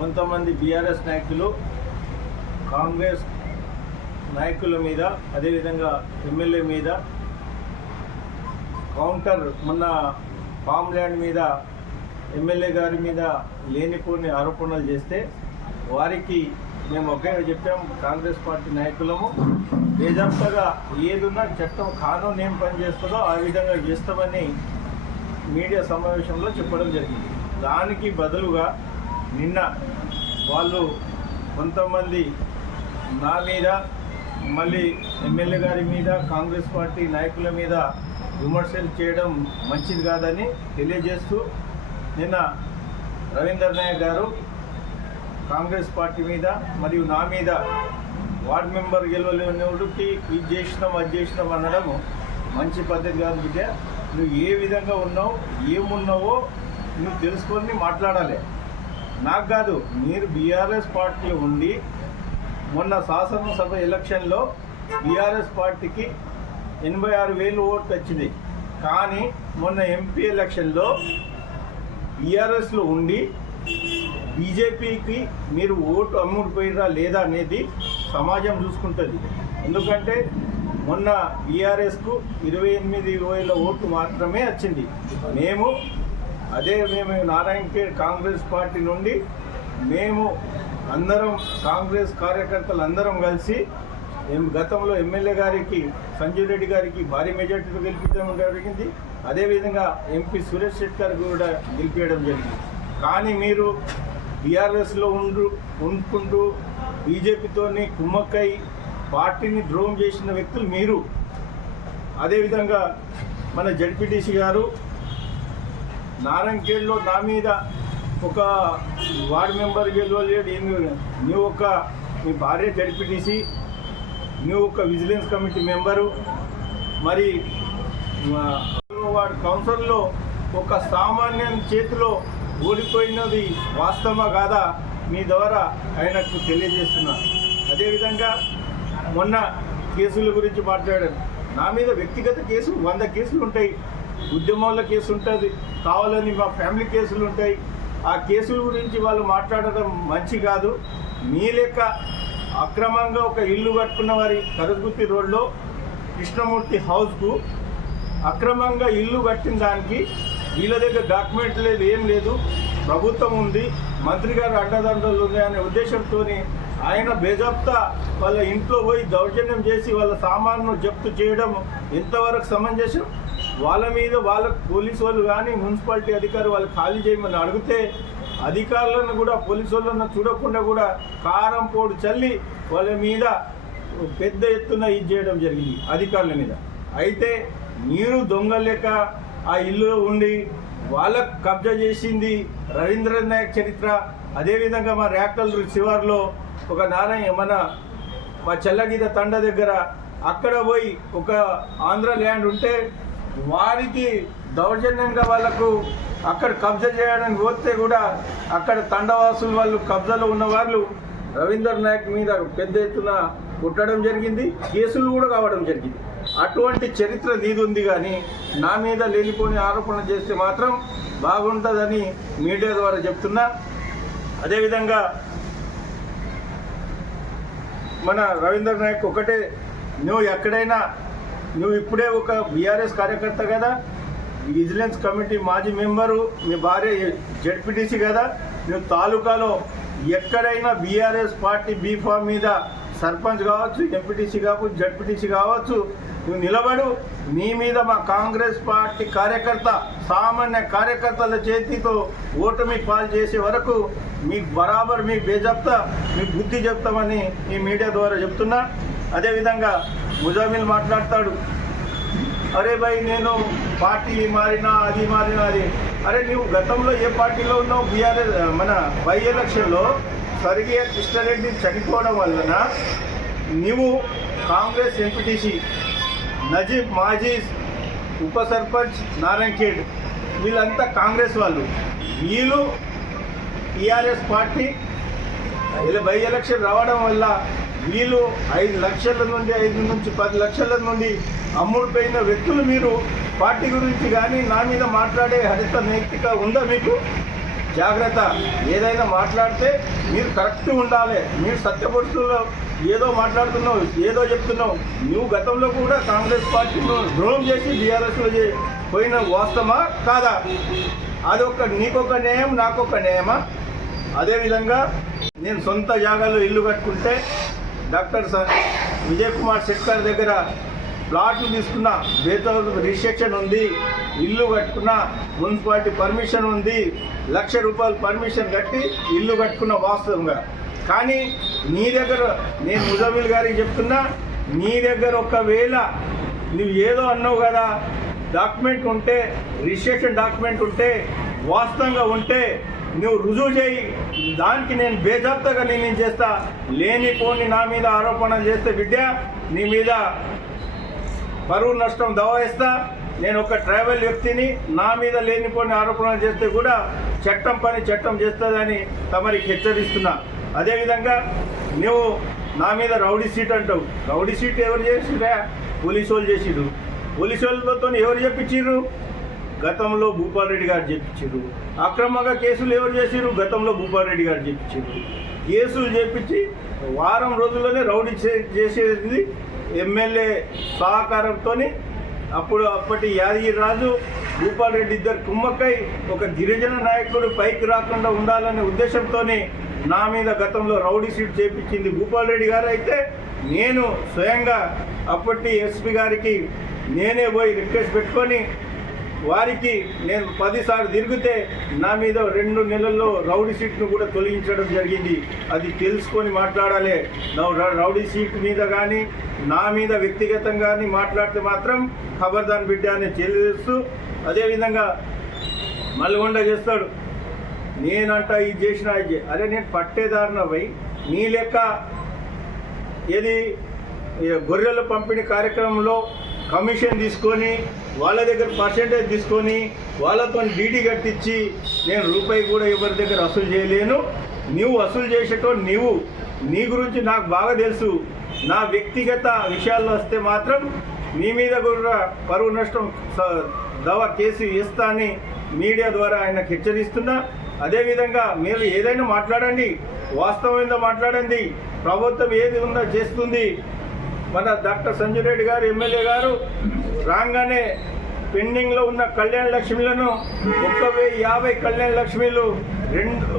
కొంతమంది బీఆర్ఎస్ నాయకులు కాంగ్రెస్ నాయకుల మీద అదేవిధంగా ఎమ్మెల్యే మీద కౌంటర్ మొన్న ఫామ్ ల్యాండ్ మీద ఎమ్మెల్యే గారి మీద లేనిపోని ఆరోపణలు చేస్తే వారికి మేము ఒకే చెప్పాం, కాంగ్రెస్ పార్టీ నాయకులము బేజాప్తగా ఏదున్నా చట్టం కానూన్ ఏం పనిచేస్తుందో ఆ విధంగా చేస్తామని మీడియా సమావేశంలో చెప్పడం జరిగింది. దానికి బదులుగా నిన్న వాళ్ళు కొంతమంది నా మీద మళ్ళీ ఎమ్మెల్యే గారి మీద కాంగ్రెస్ పార్టీ నాయకుల మీద విమర్శలు చేయడం మంచిది కాదని తెలియజేస్తూ నిన్న రవీందర్ నాయక్ గారు కాంగ్రెస్ పార్టీ మీద మరియు నా మీద వార్డు మెంబర్ గెలవలేనివాడికి ఇది చేసినాం అది చేసినాం అనడం మంచి పద్ధతి కాదు. బిడ్డ, నువ్వు ఏ విధంగా ఉన్నావు ఏమున్నావో నువ్వు తెలుసుకొని మాట్లాడాలి. నాకు కాదు, మీరు బీఆర్ఎస్ పార్టీలో ఉండి మొన్న శాసనసభ ఎలక్షన్లో బీఆర్ఎస్ పార్టీకి 86,000 ఓట్లు వచ్చింది. కానీ మొన్న ఎంపీ ఎలక్షన్లో బీఆర్ఎస్లో ఉండి బీజేపీకి మీరు ఓటు అమ్ముడిపోయిరా లేదా అనేది సమాజం చూసుకుంటుంది. ఎందుకంటే మొన్న బీఆర్ఎస్కు 28,000 ఓట్లు మాత్రమే వచ్చింది. మేము నారాయణఖేడ్ కాంగ్రెస్ పార్టీ నుండి మేము అందరం కాంగ్రెస్ కార్యకర్తలు అందరం కలిసి గతంలో ఎమ్మెల్యే గారికి సంజయ్ రెడ్డి గారికి భారీ మెజార్టీతో గెలిపించడం జరిగింది. అదేవిధంగా ఎంపీ సురేష్ శెట్టి గారికి కూడా గెలిపించడం జరిగింది. కానీ మీరు బీఆర్ఎస్లో ఉండుకుంటూ బీజేపీతోని కుమ్మక్కై పార్టీని ద్రోహం చేసిన వ్యక్తులు మీరు. అదేవిధంగా మన జడ్పీటీసీ గారు నారాయణఖేడ్లో నా మీద ఒక వార్డు మెంబర్ గెలవలేడు, నువ్వు మీ భార్య జడ్పీటీసీ, నువ్వు ఒక విజిలెన్స్ కమిటీ మెంబరు, మరి వార్డు కౌన్సిల్లో ఒక సామాన్య చేతిలో ఓడిపోయినది వాస్తవమా కాదా మీ ద్వారా ఆయనకు తెలియజేస్తున్నా. అదేవిధంగా మొన్న కేసుల గురించి మాట్లాడారు. నా మీద వ్యక్తిగత కేసు 100 కేసులు ఉంటాయి, ఉద్యమంలో కేసు ఉంటుంది, కావాలని మా ఫ్యామిలీ కేసులు ఉంటాయి. ఆ కేసుల గురించి వాళ్ళు మాట్లాడడం మంచి కాదు. మీ లెక్క అక్రమంగా ఒక ఇల్లు కట్టుకున్న వారి కరగుత్తి రోడ్లో కృష్ణమూర్తి హౌస్కు అక్రమంగా ఇల్లు కట్టిన దానికి వీళ్ళ దగ్గర డాక్యుమెంట్ లేదు, ఏం లేదు, ప్రభుత్వం ఉంది, మంత్రి గారు అడ్డదండలు ఉన్నాయనే ఉద్దేశంతో ఆయన బేజాప్తా వాళ్ళ ఇంట్లో పోయి దౌర్జన్యం చేసి వాళ్ళ సామాన్ను జప్తు చేయడం ఎంతవరకు సమంజసం? వాళ్ళ మీద పోలీసు వాళ్ళు కానీ మున్సిపాలిటీ అధికారులు వాళ్ళు ఖాళీ చేయమని అడిగితే అధికారులను కూడా పోలీసు వాళ్ళను చూడకుండా కూడా కారం పోడు చల్లి వాళ్ళ మీద పెద్ద ఎత్తున ఇది చేయడం జరిగింది అధికారుల మీద. అయితే మీరు దొంగ లెక్క ఆ ఇల్లులో ఉండి వాళ్ళకు కబ్జా చేసింది రవీంద్ర నాయక్ చరిత్ర. అదేవిధంగా మా ర్యాక్టల్ శివార్లో ఒక మా చెల్లగీత తండ దగ్గర అక్కడ పోయి ఒక ఆంధ్ర ల్యాండ్ ఉంటే వారికి దౌర్జన్యంగా వాళ్ళకు అక్కడ కబ్జా చేయడానికి పోతే కూడా అక్కడ తండవాసులు వాళ్ళు కబ్జాలో ఉన్న వాళ్ళు రవీందర్ నాయక్ మీద పెద్ద ఎత్తున కుట్టడం జరిగింది, కేసులు కూడా కావడం జరిగింది. అటువంటి చరిత్ర నీది ఉంది. కానీ నా మీద లేనిపోని ఆరోపణ చేస్తే మాత్రం బాగుంటుందని మీడియా ద్వారా చెప్తున్నా. అదేవిధంగా మన రవీందర్ నాయక్ ఒకటే, నువ్వు ఎక్కడైనా నువ్వు ఇప్పుడే ఒక బీఆర్ఎస్ కార్యకర్త కదా, విజిలెన్స్ కమిటీ మాజీ మెంబరు, మీ భార్య జడ్పీటీసీ కదా, నువ్వు తాలూకాలో ఎక్కడైనా బీఆర్ఎస్ పార్టీ బీఫామ్ మీద సర్పంచ్ కావచ్చు, ఎంపీటీసీ కావచ్చు, జడ్పీటీసీ కావచ్చు, నువ్వు నిలబడు. నీ మీద మా కాంగ్రెస్ పార్టీ కార్యకర్త సామాన్య కార్యకర్తల చేతితో ఓటమి పాలు చేసే వరకు మీకు బరాబర్ మీ బేజప్తా మీకు బుద్ధి చెప్తామని ఈ మీడియా ద్వారా చెప్తున్నా. అదేవిధంగా ముజామిల్ మాట్లాడతాడు, అరే భయ్ నేను పార్టీ మారినా అది మారినా అది. అరే నువ్వు గతంలో ఏ పార్టీలో ఉన్నావు? బీఆర్ఎస్ మన బై ఎలక్షన్లో స్వర్గీయ కృష్ణారెడ్డి చనిపోవడం వలన నువ్వు కాంగ్రెస్ ఎంపీటీసీ నజీబ్ మాజీ ఉప సర్పంచ్ నారాయణఖేడ్ వీళ్ళంతా కాంగ్రెస్ వాళ్ళు, వీళ్ళు టీఆర్ఎస్ పార్టీ బై ఎలక్షన్ రావడం వల్ల వీళ్ళు 5 లక్షల నుండి 5 నుంచి 10 లక్షల నుండి అమ్ముడిపోయిన వ్యక్తులు. మీరు పార్టీ గురించి కానీ నా మీద మాట్లాడే హరిత నైతిక ఉందా మీకు? జాగ్రత్త. ఏదైనా మాట్లాడితే మీరు కరెక్ట్ ఉండాలి. మీరు సత్యపరుస్తుల్లో ఏదో మాట్లాడుతున్నావు, ఏదో చెప్తున్నావు. నువ్వు గతంలో కూడా కాంగ్రెస్ పార్టీలో ద్రోహం చేసి బీఆర్ఎస్లో పోయిన వాస్తవమా కాదా? అదొక నీకొక న్యాయం, నాకొక న్యాయమా? అదేవిధంగా నేను సొంత జాగాలో ఇల్లు కట్టుకుంటే డాక్టర్ విజయ్ కుమార్ శెట్కర్ దగ్గర ప్లాట్లు తీసుకున్న, బేతలు రిస్ట్రిక్షన్ ఉంది, ఇల్లు కట్టుకున్న, మున్సిపాలిటీ పర్మిషన్ ఉంది, ₹1,00,000 పర్మిషన్ కట్టి ఇల్లు కట్టుకున్న వాస్తవంగా. కానీ నీ దగ్గర నేను ముజమిల్ గారికి చెప్తున్నా, నీ దగ్గర ఒకవేళ నువ్వు ఏదో అన్నావు కదా, డాక్యుమెంట్ ఉంటే, రిజిస్ట్రేషన్ డాక్యుమెంట్ ఉంటే, వాస్తవంగా ఉంటే నువ్వు రుజువు చేయి. దానికి నేను బేజాబ్తాగా నేను చేస్తా. లేనిపోని నా మీద ఆరోపణలు చేస్తే బిడ్డ నీ మీద పరువు నష్టం దవాయిస్తా. నేను ఒక ట్రైబల్ వ్యక్తిని, నా మీద లేనిపోని ఆరోపణలు చేస్తే కూడా చట్టం పని చట్టం చేస్తుందని తమరికి హెచ్చరిస్తున్నా. అదేవిధంగా నువ్వు నా మీద రౌడీ సీట్ అంటావు. రౌడీ సీట్ ఎవరు చేసిరా? పోలీసు వాళ్ళు చేసిరు. పోలీసు వాళ్ళతో ఎవరు చెప్పించారు? గతంలో భూపాల్ రెడ్డి గారు చెప్పించారు. అక్రమంగా కేసులు ఎవరు చేసిరు? గతంలో భూపాల్ రెడ్డి గారు చెప్పించారు. కేసులు చేపించి వారం రోజుల్లోనే రౌడీ చేసేది ఎమ్మెల్యే సహకారంతో. అప్పటి యాదగిరి రాజు, భూపాల్ రెడ్డి ఇద్దరు కుమ్మక్కై ఒక గిరిజన నాయకుడు పైకి రాకుండా ఉండాలనే ఉద్దేశంతో నా మీద గతంలో రౌడీ సీట్ చేపించింది భూపాల్ రెడ్డి గారు. అయితే నేను స్వయంగా అప్పటి ఎస్పీ గారికి నేనే పోయి రిక్వెస్ట్ పెట్టుకొని వారికి నేను 10 సార్లు తిరిగితే నా మీద 2 నెలల్లో రౌడీ సీట్ను కూడా తొలగించడం జరిగింది. అది తెలుసుకొని మాట్లాడాలి. రౌడీ సీట్ మీద కానీ నా మీద వ్యక్తిగతంగా కానీ మాట్లాడితే మాత్రం ఖబర్దాన్ బిడ్డ అని తెలియజేస్తూ, అదేవిధంగా మల్గొండ చేస్తాడు. నేనంట ఇది చేసిన అదే నేను పట్టేదారున పోయి నీ లెక్క ఏది గొర్రెల పంపిణీ కార్యక్రమంలో కమిషన్ తీసుకొని వాళ్ళ దగ్గర పర్సెంటేజ్ తీసుకొని వాళ్ళతో డీడీ కట్టించి నేను రూపాయి కూడా ఎవరి దగ్గర వసూలు చేయలేను. నువ్వు వసూలు చేసేటో నీ గురించి నాకు బాగా తెలుసు. నా వ్యక్తిగత విషయాల్లో వస్తే మాత్రం నీ మీద కూడా పరువు నష్టం దావా కేసు వేస్తా అని మీడియా ద్వారా ఆయనకు హెచ్చరిస్తున్నా. అదేవిధంగా మీరు ఏదైనా మాట్లాడండి, వాస్తవంగా మాట్లాడండి. ప్రభుత్వం ఏది ఉందో చేస్తుంది. మన డాక్టర్ సంజయ్ రెడ్డి గారు ఎమ్మెల్యే గారు రాగానే పెండింగ్లో ఉన్న కళ్యాణ లక్ష్మిలను 1,050 కళ్యాణ లక్ష్మిలు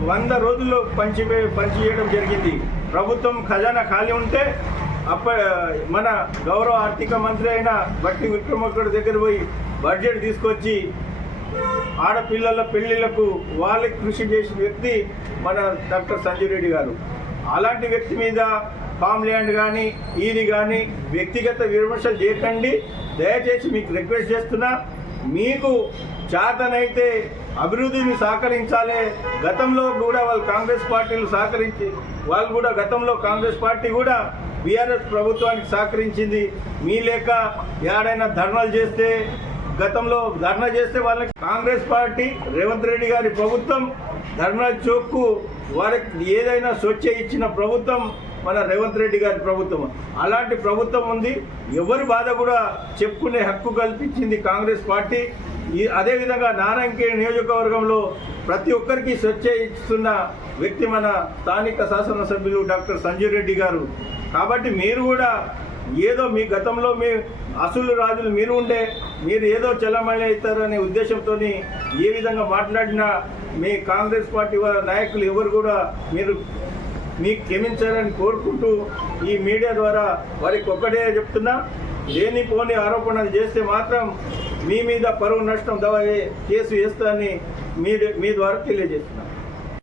100 రోజుల్లో పంచివేయడం జరిగింది. ప్రభుత్వం ఖజానా ఖాళీ ఉంటే మన గౌరవ ఆర్థిక మంత్రి అయిన బట్టి విక్రమార్క దగ్గర పోయి బడ్జెట్ తీసుకొచ్చి ఆడపిల్లల పెళ్లిళ్లకు వాళ్ళకి కృషి చేసిన వ్యక్తి మన డాక్టర్ సంజయ్ రెడ్డి గారు. అలాంటి వ్యక్తి మీద ఫామ్ ల్యాండ్ కానీ ఇది కానీ వ్యక్తిగత విమర్శలు చేయకండి. దయచేసి మీకు రిక్వెస్ట్ చేస్తున్నా, మీకు చేతనైతే అభివృద్ధిని సహకరించాలి. గతంలో కూడా వాళ్ళు కాంగ్రెస్ పార్టీలు సహకరించి వాళ్ళు కూడా గతంలో కాంగ్రెస్ పార్టీ కూడా బీఆర్ఎస్ ప్రభుత్వానికి సహకరించింది. మీ లేక ఏడైనా ధర్నాలు చేస్తే గతంలో ధర్నా చేస్తే వాళ్ళకి కాంగ్రెస్ పార్టీ రేవంత్ రెడ్డి గారి ప్రభుత్వం ధర్నా చౌక్కు వారికి ఏదైనా స్వచ్ఛ ఇచ్చిన ప్రభుత్వం మన రేవంత్ రెడ్డి గారి ప్రభుత్వం. అలాంటి ప్రభుత్వం ఉంది. ఎవరి బాధ కూడా చెప్పుకునే హక్కు కల్పించింది కాంగ్రెస్ పార్టీ. అదేవిధంగా నారాయణఖేడ్ నియోజకవర్గంలో ప్రతి ఒక్కరికి స్వచ్ఛ ఇస్తున్న వ్యక్తి మన స్థానిక శాసనసభ్యులు డాక్టర్ సంజయ్ రెడ్డి గారు. కాబట్టి మీరు కూడా ఏదో మీ గతంలో మీ అసలు రాజులు మీరు ఏదో చలమణి అవుతారనే ఉద్దేశంతో ఏ విధంగా మాట్లాడినా మీ కాంగ్రెస్ పార్టీ వాళ్ళ నాయకులు ఎవరు కూడా మీకు క్షమించారని కోరుకుంటూ ఈ మీడియా ద్వారా వారికి ఒక్కటే చెప్తున్నా, లేనిపోని ఆరోపణలు చేస్తే మాత్రం మీ మీద పరువు నష్టం కేసు వేస్తా అని మీ ద్వారా తెలియజేస్తున్నా.